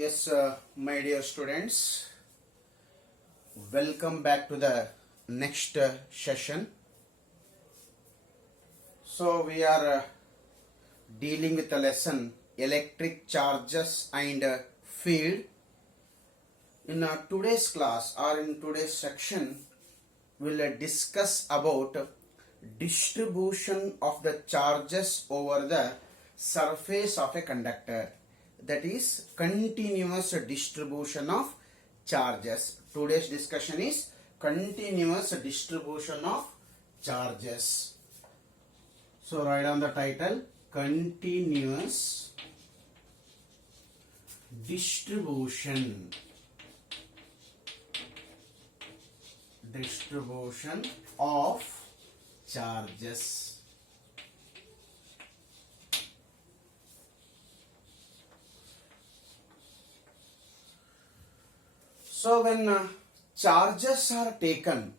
Yes, my dear students, welcome back to the next session. So, we are dealing with the lesson electric charges and field. In today's class or in today's section, we'll discuss about distribution of the charges over the surface of a conductor. That is continuous distribution of charges. Today's discussion is continuous distribution of charges. So write on the title, continuous distribution of charges. So when charges are taken,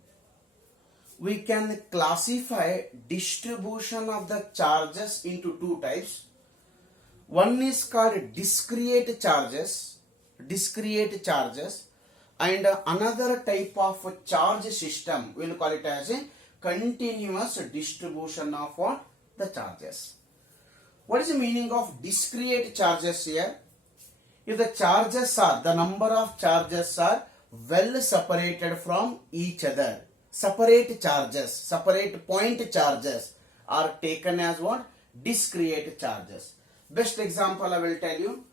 we can classify distribution of the charges into two types. One is called discrete charges, and another type of charge system, we will call it as a continuous distribution of what? The charges. What is the meaning of discrete charges here? If the number of charges are well separated from each other, separate point charges are taken as what? Discrete charges. Best example I will tell you.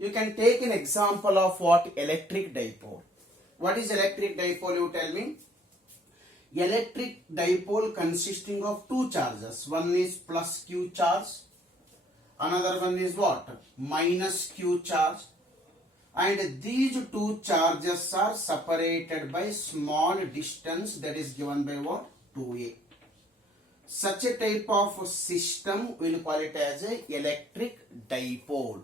You can take an example of what? Electric dipole. What is electric dipole, you tell me? Electric dipole consisting of two charges. One is plus Q charge. Another one is what? Minus Q charge. And these two charges are separated by small distance, that is given by what? 2a. Such a type of system we will call it as a electric dipole.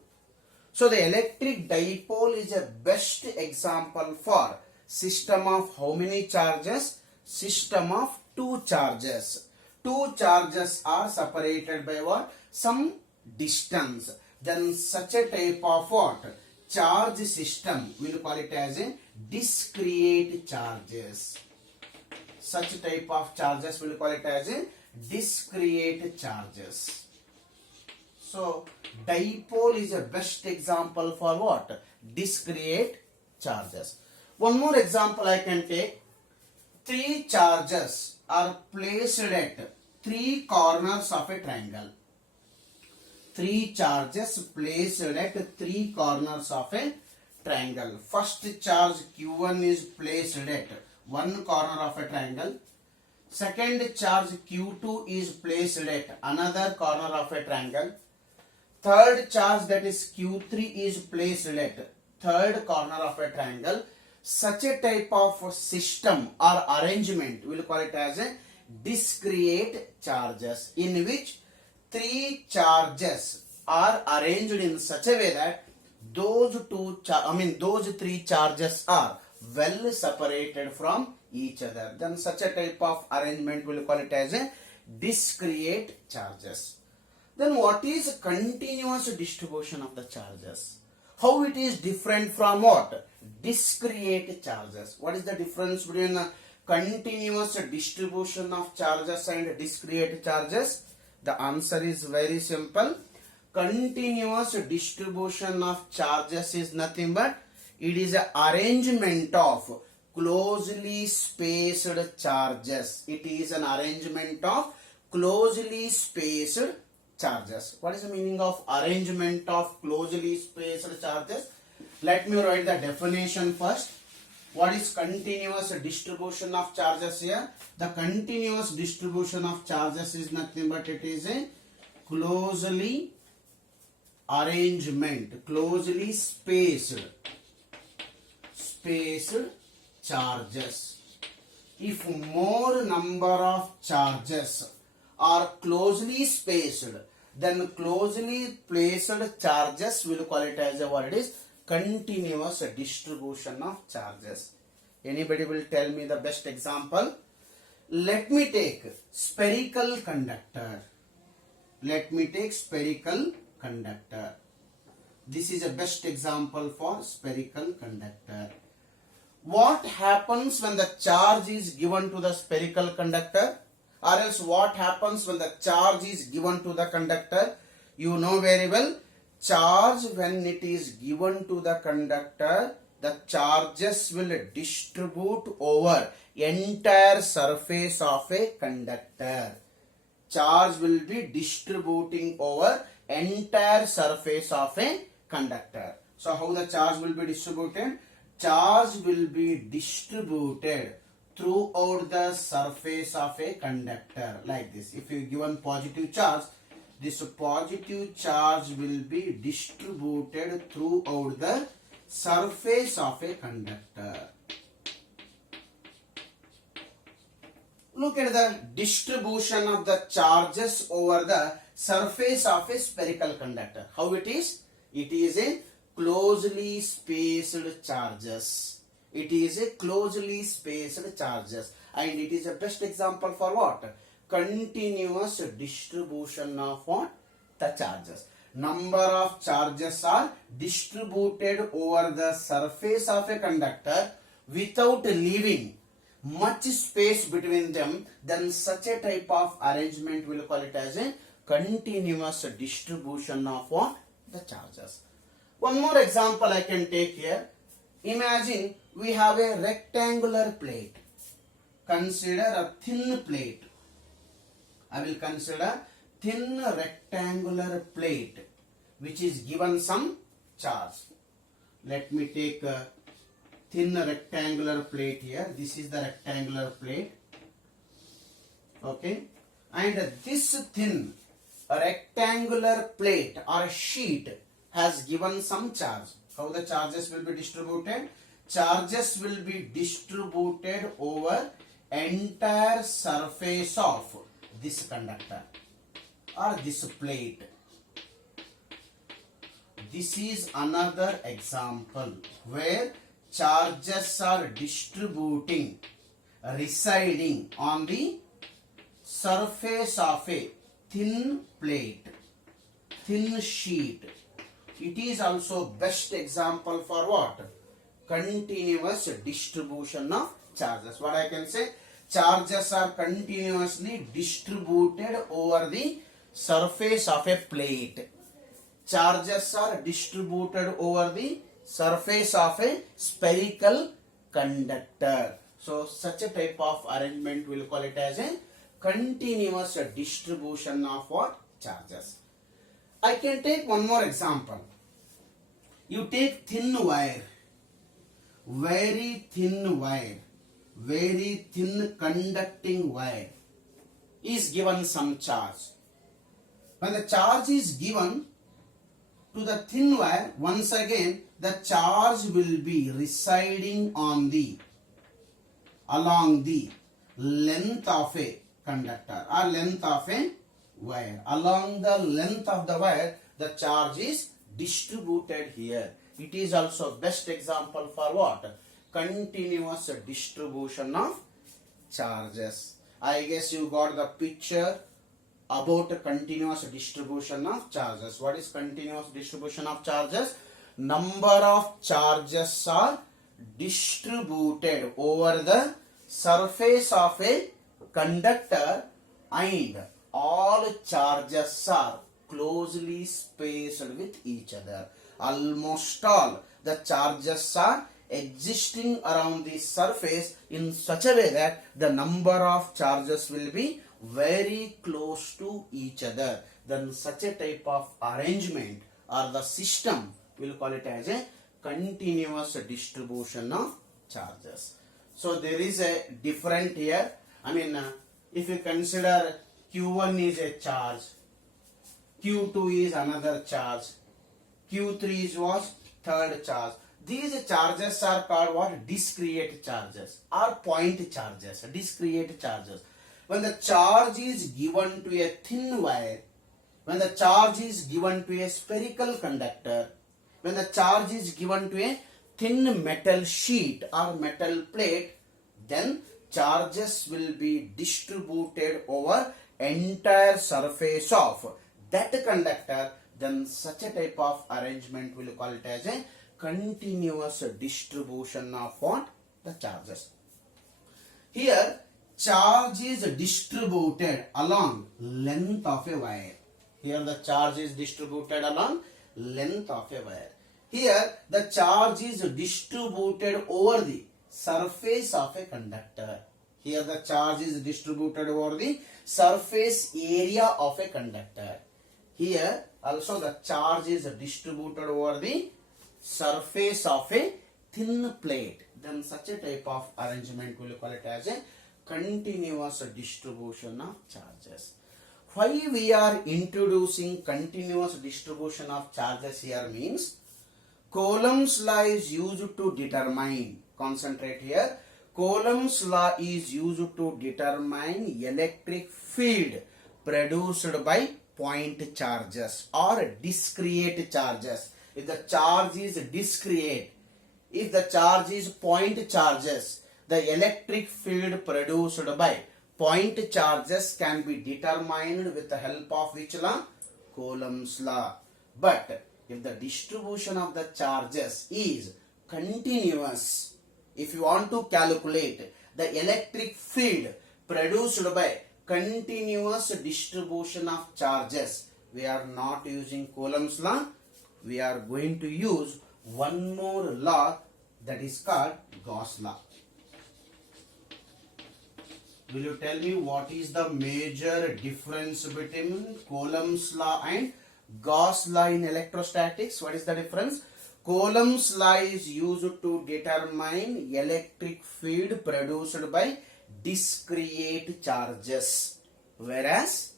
So the electric dipole is a best example for system of how many charges? System of two charges. Two charges are separated by what? Some distance. Then such a type of what? Charge system, we will call it as a discrete charges. Such type of charges we will call it as a discrete charges. So dipole is a best example for what? Discrete charges. One more example I can take. Three charges are placed at three corners of a triangle. Three charges placed at three corners of a triangle. First charge Q1 is placed at one corner of a triangle. Second charge Q2 is placed at another corner of a triangle. Third charge, that is Q3, is placed at third corner of a triangle. Such a type of system or arrangement, we will call it as a discrete charges, in which three charges are arranged in such a way that those three charges are well separated from each other. Then such a type of arrangement we will call it as a discrete charges. Then what is continuous distribution of the charges? How it is different from what? Discrete charges. What is the difference between continuous distribution of charges and discrete charges? The answer is very simple. Continuous distribution of charges is nothing but it is an arrangement of closely spaced charges. It is an arrangement of closely spaced charges. What is the meaning of arrangement of closely spaced charges? Let me write the definition first. What is continuous distribution of charges here? The continuous distribution of charges is nothing but it is a closely arrangement, closely spaced charges. If more number of charges are closely spaced, then closely placed charges will call it as a what it is? Continuous distribution of charges. Anybody will tell me the best example? Let me take spherical conductor. This is a best example for spherical conductor. What happens when the charge is given to the spherical conductor? Or else what happens when the charge is given to the conductor? You know very well, charge when it is given to the conductor, the charges will distribute over entire surface of a conductor. Charge will be distributing over entire surface of a conductor. So how the charge will be distributed? Charge will be distributed throughout the surface of a conductor like this. If you given positive charge, this positive charge will be distributed throughout the surface of a conductor. Look at the distribution of the charges over the surface of a spherical conductor. How it is? It is a closely spaced charges. It is a closely spaced charges, and it is a best example for what? Continuous distribution of what? The charges. Number of charges are distributed over the surface of a conductor without leaving much space between them, then such a type of arrangement will call it as a continuous distribution of what? The charges. One more example I can take here. Imagine we have a rectangular plate. Consider a thin plate. I will consider thin rectangular plate which is given some charge. Let me take a thin rectangular plate here. This is the rectangular plate. Okay. And this thin rectangular plate or sheet has given some charge. How the charges will be distributed? Charges will be distributed over entire surface of this conductor or this plate. This is another example where charges are distributing, residing on the surface of a thin plate, thin sheet. It is also best example for what? Continuous distribution of charges. What I can say? Charges are continuously distributed over the surface of a plate. Charges are distributed over the surface of a spherical conductor. So such a type of arrangement we'll call it as a continuous distribution of what? Charges. I can take one more example. You take thin wire, very thin wire, very thin conducting wire is given some charge. When the charge is given to the thin wire, once again the charge will be residing on the along the length of a conductor or length of a wire. Along the length of the wire, the charge is distributed here. It is also best example for what? Continuous distribution of charges. I guess you got the picture about continuous distribution of charges. What is continuous distribution of charges? Number of charges are distributed over the surface of a conductor and all charges are closely spaced with each other. Almost all the charges are existing around the surface in such a way that the number of charges will be very close to each other. Then such a type of arrangement or the system we'll call it as a continuous distribution of charges. So there is a different here. I mean, if you consider Q1 is a charge, Q2 is another charge, Q3 is what? Third charge. These charges are called what? Discrete charges or point charges, discrete charges. When the charge is given to a thin wire, when the charge is given to a spherical conductor, when the charge is given to a thin metal sheet or metal plate, then charges will be distributed over entire surface of that conductor, then such a type of arrangement we will call it as a continuous distribution of what? The charges. Here, charge is distributed along length of a wire. Here the charge is distributed along length of a wire. Here the charge is distributed over the surface of a conductor. Here the charge is distributed over the surface area of a conductor. Here also the charge is distributed over the surface of a thin plate. Then such a type of arrangement we will call it as a continuous distribution of charges. Why we are introducing continuous distribution of charges here means Coulomb's law is used to determine, concentrate here, Coulomb's law is used to determine electric field produced by point charges or discrete charges. If the charge is discrete, if the charge is point charges, the electric field produced by point charges can be determined with the help of which law? Coulomb's law. But if the distribution of the charges is continuous, if you want to calculate the electric field produced by continuous distribution of charges, we are not using Coulomb's law. We are going to use one more law, that is called Gauss law. Will you tell me what is the major difference between Coulomb's law and Gauss law in electrostatics? What is the difference? Coulomb's law is used to determine electric field produced by discrete charges, whereas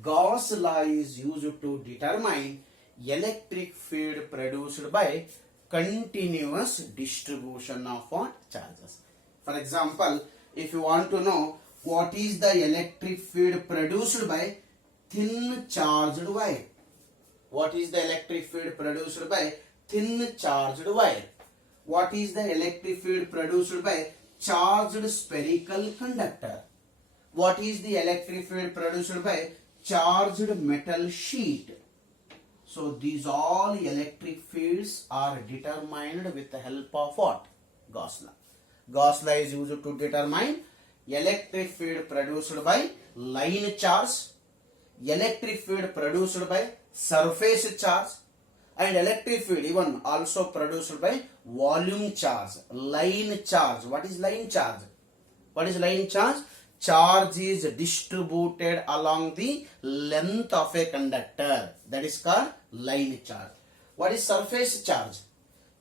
Gauss law is used to determine electric field produced by continuous distribution of what? Charges. For example, if you want to know what is the electric field produced by thin charged wire, what is the electric field produced by thin charged wire? What is the electric field produced by charged spherical conductor? What is the electric field produced by charged metal sheet? So these all electric fields are determined with the help of what? Gauss law. Gauss law is used to determine electric field produced by line charge, electric field produced by surface charge, and electric field even also produced by volume charge, line charge. What is line charge? What is line charge? Charge is distributed along the length of a conductor. That is called line charge. What is surface charge?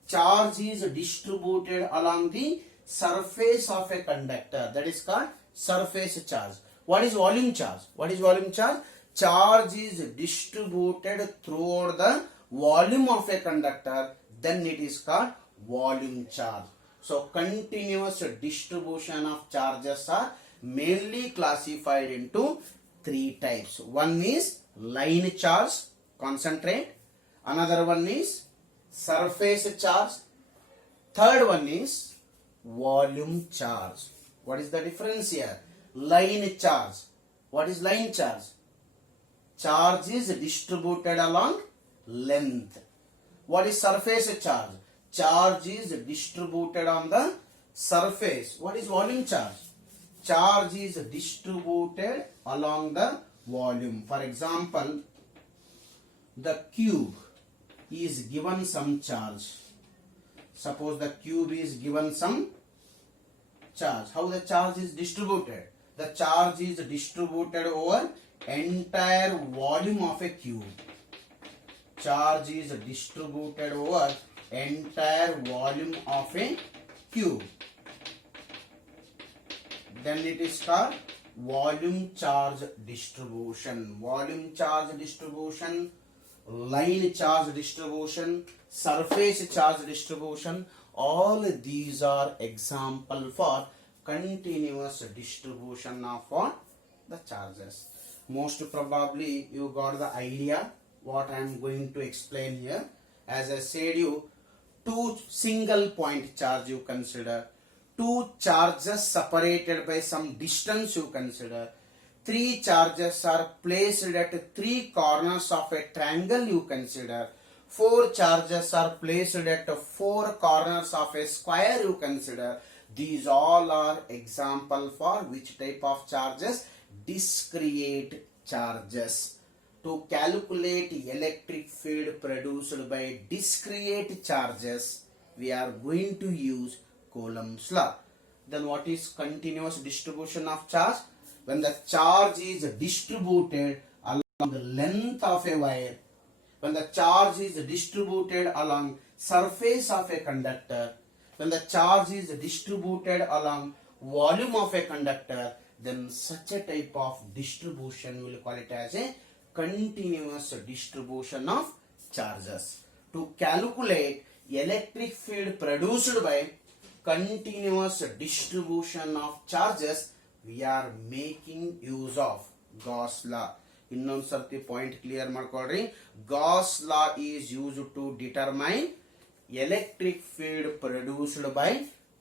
Charge is distributed along the surface of a conductor. That is called surface charge. What is volume charge? What is volume charge? Charge is distributed throughout the volume of a conductor. Then it is called volume charge. So continuous distribution of charges are mainly classified into three types. One is line charge, concentrate. Another one is surface charge. Third one is volume charge. What is the difference here? Line charge. What is line charge? Charge is distributed along length. What is surface charge? Charge is distributed on the surface. What is volume charge? Charge is distributed along the volume. For example, the cube is given some charge. Suppose the cube is given some charge. How the charge is distributed? The charge is distributed over entire volume of a cube. Charge is distributed over entire volume of a cube. Then it is called volume charge distribution. Volume charge distribution, line charge distribution, surface charge distribution, all these are example for continuous distribution of what? The charges. Most probably you got the idea what I am going to explain here. As I said you, two single point charge you consider, two charges separated by some distance you consider, three charges are placed at three corners of a triangle, you consider. Four charges are placed at four corners of a square, you consider. These all are example for which type of charges? Discrete charges. To calculate electric field produced by discrete charges, we are going to use Coulomb's law. Then what is continuous distribution of charge? When the charge is distributed along the length of a wire, when the charge is distributed along surface of a conductor, when the charge is distributed along volume of a conductor, then such a type of distribution we will call it as a continuous distribution of charges. To calculate electric field produced by continuous distribution of charges, we are making use of Gauss law. ಇನ್ನೊಂದು ಸರ್ತಿ point clear ಮಾಡ್ಕೊಳ್ರಿ. Gauss law is use to determine electric field produced by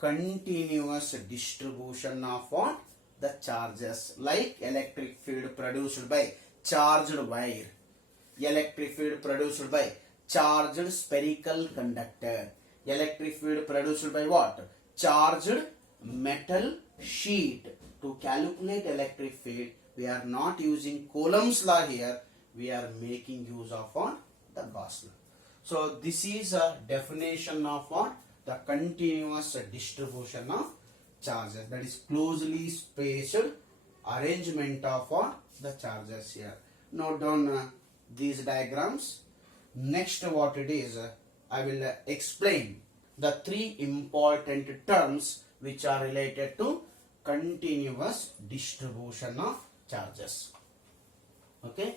continuous distribution of what the charges, like electric field produced by charged wire, electric field produced by charged spherical conductor, electric field produced by what? Charged metal sheet. To calculate electric field, we are not using Coulomb's law here, we are making use of what? The Gauss law. So this is a definition of what? The continuous distribution of charges, that is closely spaced arrangement of what? The charges here. Note down these diagrams. Next what it is, I will explain the three important terms which are related to continuous distribution of charges. Okay.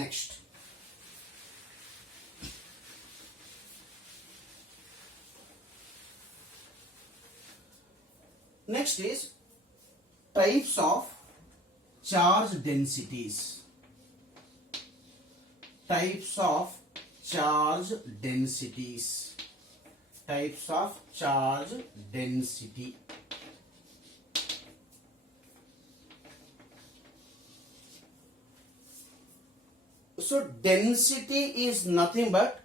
Next. Next is types of charge densities. Types of charge densities. Types of charge density. So density is nothing but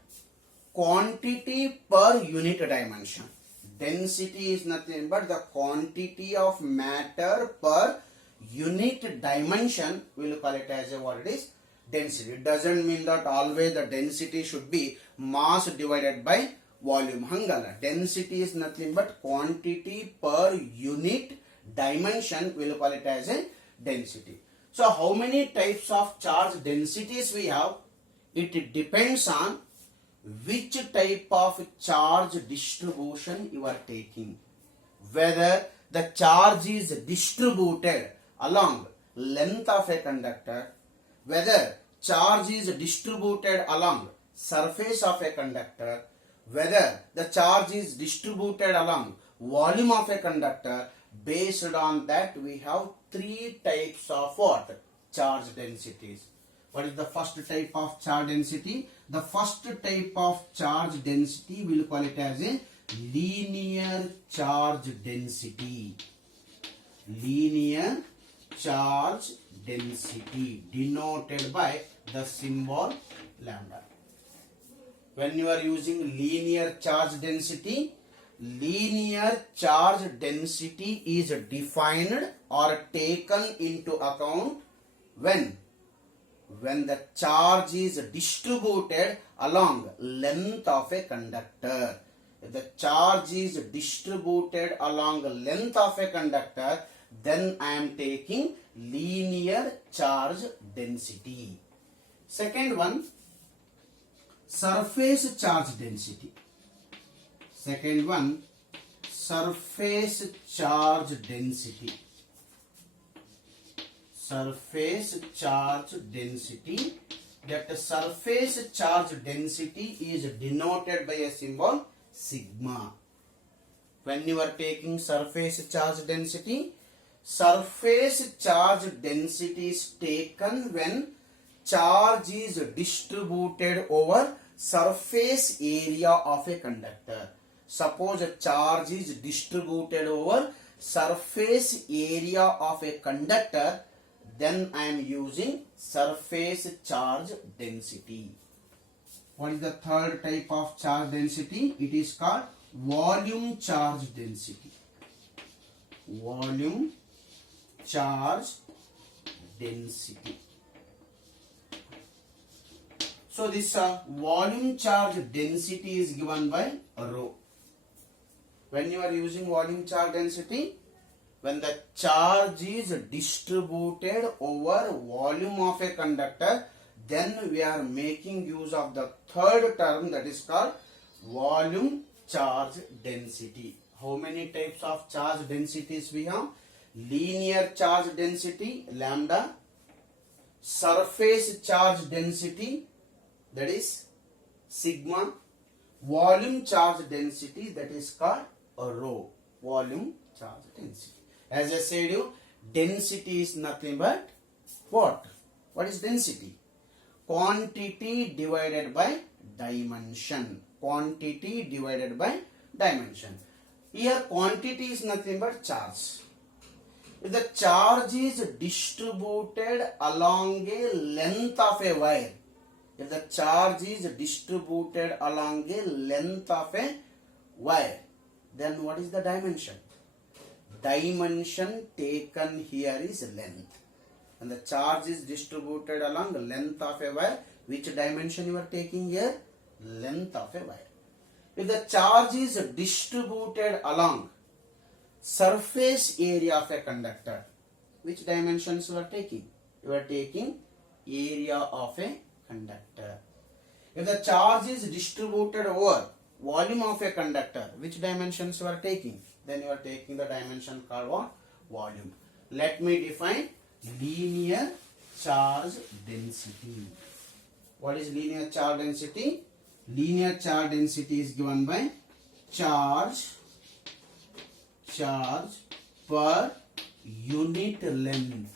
quantity per unit dimension. Density is nothing but the quantity of matter per unit dimension. We will call it as a what it is? Density. It doesn't mean that always the density should be mass divided by volume. Hangala. Density is nothing but quantity per unit dimension. We will call it as a density. So how many types of charge densities we have? It depends on which type of charge distribution you are taking. Whether the charge is distributed along length of a conductor, whether charge is distributed along surface of a conductor, whether the charge is distributed along volume of a conductor. Based on that, we have three types of what? Charge densities. What is the first type of charge density? The first type of charge density we will call it as a linear charge density. Linear charge density denoted by the symbol lambda. When you are using linear charge density, linear charge density is defined or taken into account when the charge is distributed along length of a conductor. If the charge is distributed along the length of a conductor, then I am taking linear charge density. Second one, surface charge density. Second one, surface charge density. Surface charge density. That surface charge density is denoted by a symbol sigma. When you are taking surface charge density, surface charge density is taken when charge is distributed over surface area of a conductor. Suppose a charge is distributed over surface area of a conductor, then I am using surface charge density. What is the third type of charge density? It is called volume charge density. Volume charge density. So this volume charge density is given by rho. When you are using volume charge density, when the charge is distributed over volume of a conductor, then we are making use of the third term, that is called volume charge density. How many types of charge densities we have? Linear charge density, lambda. Surface charge density, that is sigma. Volume charge density, that is called rho. Volume charge density. As I said you, density is nothing but what? What is density? Quantity divided by dimension. Quantity divided by dimension. Here quantity is nothing but charge. If the charge is distributed along a length of a wire, if the charge is distributed along a length of a wire, then what is the dimension? Dimension taken here is length. And the charge is distributed along the length of a wire. Which dimension you are taking here? Length of a wire. If the charge is distributed along surface area of a conductor, which dimensions you are taking? You are taking area of a conductor. If the charge is distributed over volume of a conductor, which dimensions you are taking? Then you are taking the dimension called what? Volume. Let me define linear charge density. What is linear charge density? Linear charge density is given by charge per unit length.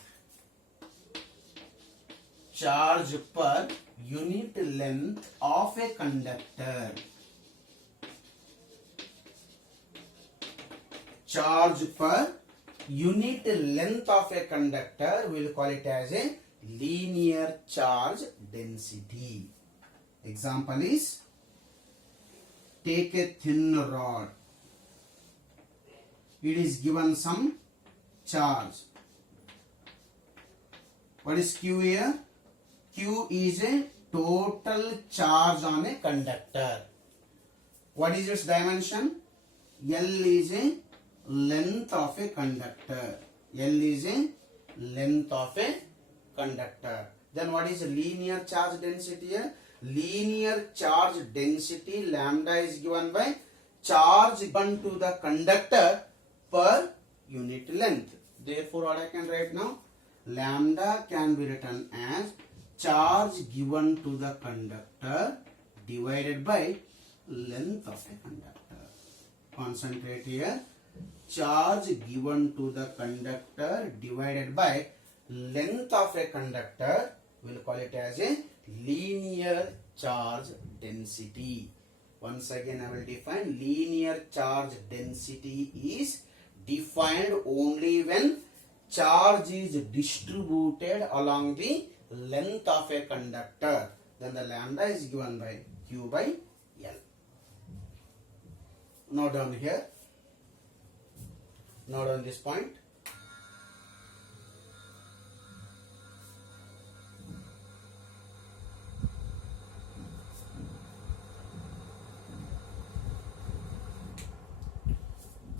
Charge per unit length of a conductor. Charge per unit length of a conductor, we will call it as a linear charge density. Example is, take a thin rod. It is given some charge. What is Q here? Q is a total charge on a conductor. What is its dimension? L is a length of a conductor. L is a length of a conductor. Then what is linear charge density here? Linear charge density, lambda, is given by charge given to the conductor per unit length. Therefore, what I can write now? Lambda can be written as charge given to the conductor divided by length of a conductor. Concentrate here. Charge given to the conductor divided by length of a conductor, we will call it as a linear charge density. Once again I will define linear charge density is defined only when charge is distributed along the length of a conductor. Then the lambda is given by Q by L. Note down here. Note on this point.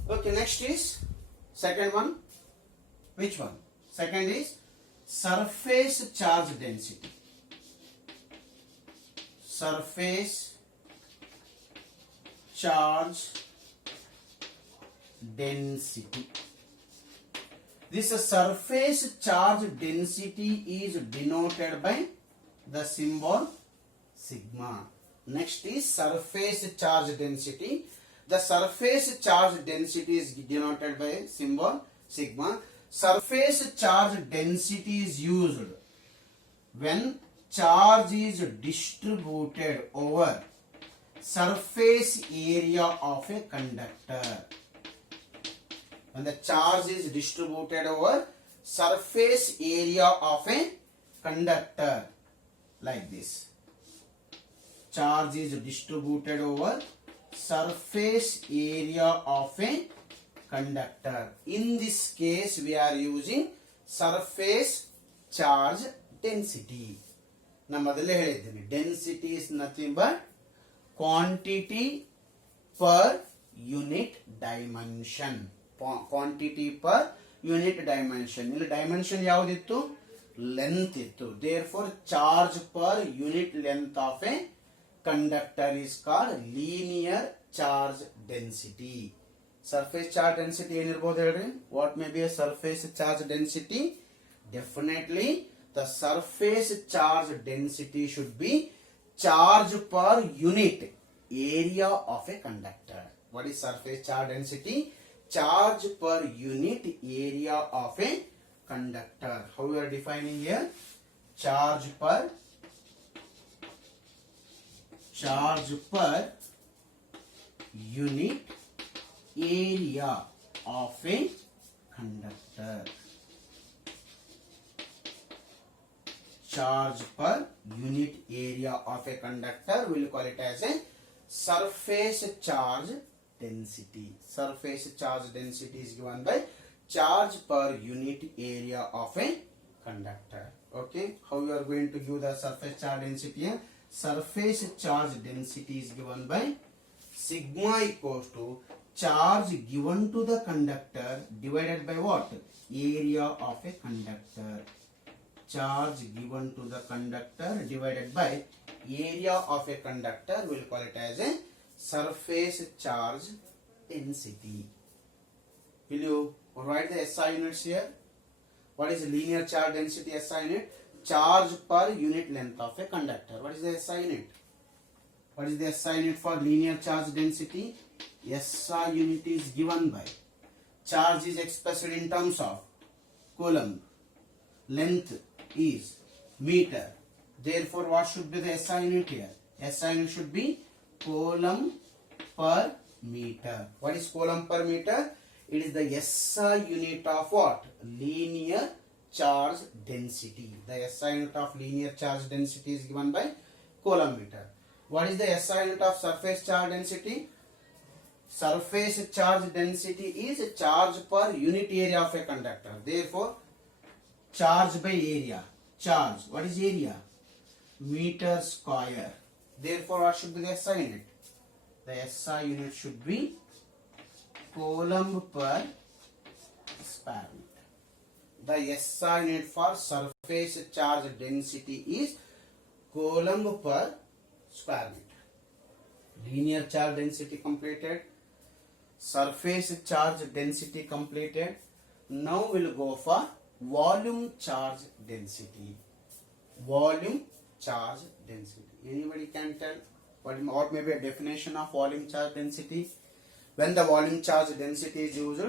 Okay, next is second one. Which one? Second is surface charge density. Surface charge density. This surface charge density is denoted by the symbol sigma. Next is surface charge density. The surface charge density is denoted by symbol sigma. Surface charge density is used when charge is distributed over surface area of a conductor. When the charge is distributed over surface area of a conductor, like this. Charge is distributed over surface area of a conductor. In this case, we are using surface charge density. Na ಮೊದಲೇ ಹೇಳಿದ್ದೀನಿ, density is nothing but quantity per unit dimension. Quantity per unit dimension. ಇಲ್ಲಿ dimension ಯಾವುದಿತ್ತು? Length ಇತ್ತು. Therefore, charge per unit length of a conductor is called linear charge density. Surface charge density ಏನಿರಬಹುದು ಹೇಳ್ರಿ? What may be a surface charge density? Definitely the surface charge density should be charge per unit area of a conductor. What is surface charge density? Charge per unit area of a conductor. How we are defining here? Charge per unit area of a conductor. Charge per unit area of a conductor, we will call it as a surface charge density. Surface charge density is given by charge per unit area of a conductor. Okay, how you are going to give the surface charge density here? Surface charge density is given by sigma equals to charge given to the conductor divided by what? Area of a conductor. Charge given to the conductor divided by area of a conductor, we will call it as a surface charge density. Will you write the SI units here? What is linear charge density SI unit? Charge per unit length of a conductor. What is the SI unit? What is the SI unit for linear charge density? SI unit is given by charge is expressed in terms of coulomb, length is meter. Therefore, what should be the SI unit here? SI unit should be coulomb per meter. What is coulomb per meter? It is the SI unit of what? Linear charge density. The SI unit of linear charge density is given by coulomb meter. What is the SI unit of surface charge density? Surface charge density is charge per unit area of a conductor. Therefore, charge by area. Charge. What is area? Meter square. Therefore, what should be the SI unit? The SI unit should be coulomb per square meter. The SI unit for surface charge density is coulomb per square meter. Linear charge density completed. Surface charge density completed. Now we will go for volume charge density. Volume charge density. Anybody can tell what may be a definition of volume charge density? When the volume charge density is used,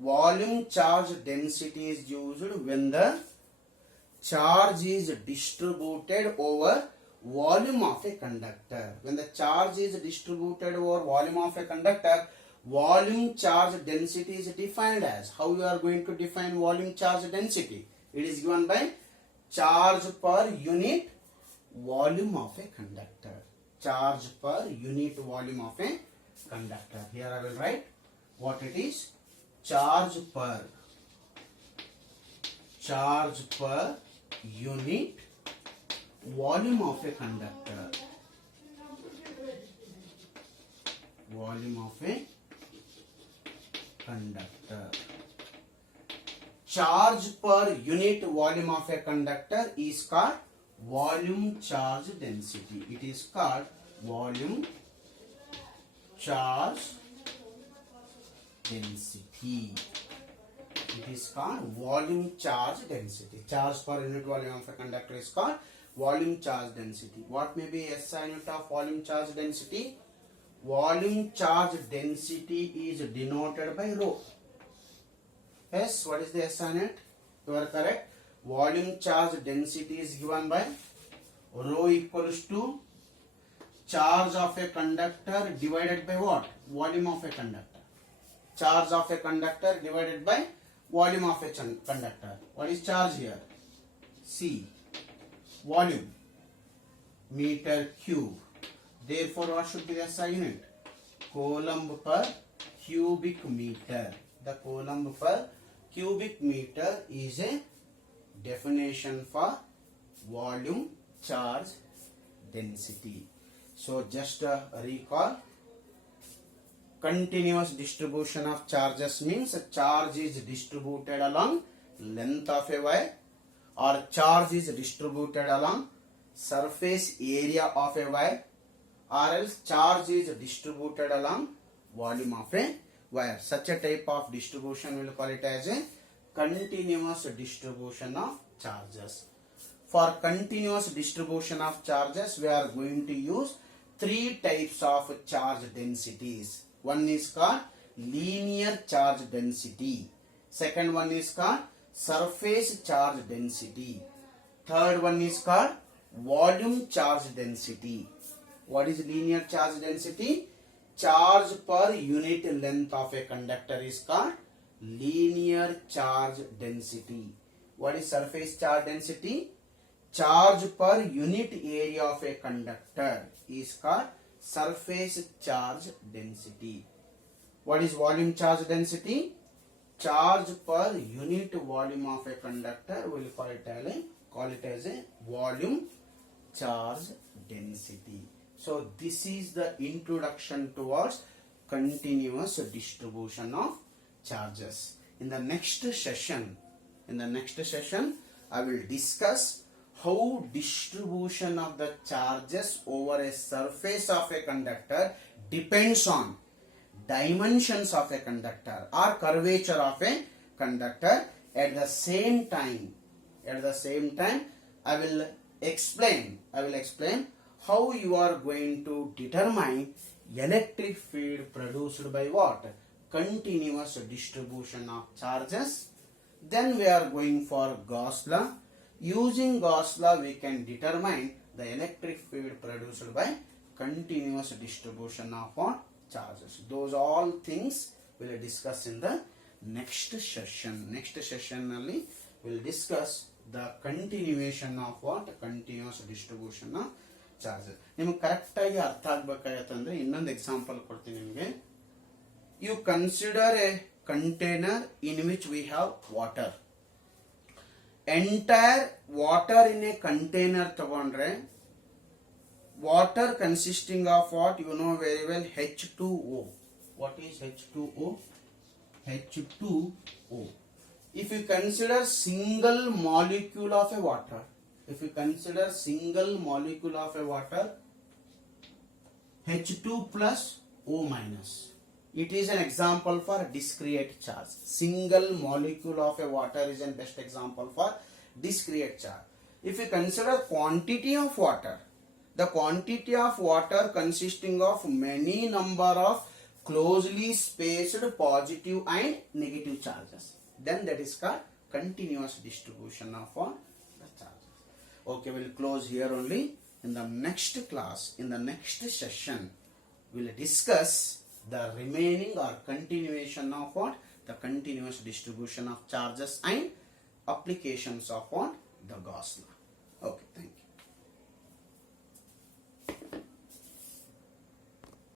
volume charge density is used when the charge is distributed over volume of a conductor. When the charge is distributed over volume of a conductor, volume charge density is defined as. How you are going to define volume charge density? It is given by charge per unit volume of a conductor. Charge per unit volume of a conductor. Here I will write what it is. Charge per unit volume of a conductor. Volume of a conductor. Charge per unit volume of a conductor is called volume charge density. It is called volume charge density. It is called volume charge density. Charge per unit volume of a conductor is called volume charge density. What may be SI unit of volume charge density? Volume charge density is denoted by rho. Yes, what is the SI unit? You are correct. Volume charge density is given by rho equals to charge of a conductor divided by what? Volume of a conductor. charge of a conductor divided by volume of a conductor. What is charge here? C. Volume, meter cube. Therefore, what should be the SI unit? Coulomb per cubic meter. The coulomb per cubic meter is a definition for volume charge density. So just recall, continuous distribution of charges means a charge is distributed along length of a wire, or charge is distributed along surface area of a wire, or else charge is distributed along volume of a wire. Such a type of distribution we will call it as a continuous distribution of charges. For continuous distribution of charges, we are going to use three types of charge densities. One is called linear charge density. Second one is called surface charge density. Third one is called volume charge density. What is linear charge density? Charge per unit length of a conductor is called linear charge density. What is surface charge density? Charge per unit area of a conductor is called surface charge density. What is volume charge density? Charge per unit volume of a conductor, we will call it as a volume charge density. So this is the introduction towards continuous distribution of charges. In the next session, I will discuss how distribution of the charges over a surface of a conductor depends on dimensions of a conductor or curvature of a conductor. At the same time, I will explain how you are going to determine electric field produced by what? Continuous distribution of charges. Then we are going for Gauss law. Using Gauss law, we can determine the electric field produced by continuous distribution of what? Charges. Those all things we will discuss in the next session. Next session we will discuss the continuation of what? Continuous distribution of charges. ನಿಮಗೆ correct ಆಗಿ ಅರ್ಥ ಆಗಬೇಕಾಗತ್ತಂದ್ರೆ ಇನ್ನೊಂದು example ಕೊಡ್ತೀನಿ ನಿಮಗೆ. You consider a container in which we have water. Entire water in a container ತಗೊಂಡ್ರೆ, water consisting of what? You know very well, H2O. What is H2O? H2O. If you consider single molecule of a water, H2 plus O minus, it is an example for discrete charge. Single molecule of a water is a best example for discrete charge. If you consider quantity of water, the quantity of water consisting of many number of closely spaced positive and negative charges, then that is called continuous distribution of the charges. Okay, we will close here only. In the next class, in the next session, we will discuss the remaining or continuation of what? The continuous distribution of charges and applications of what? The Gauss law. Okay, thank you.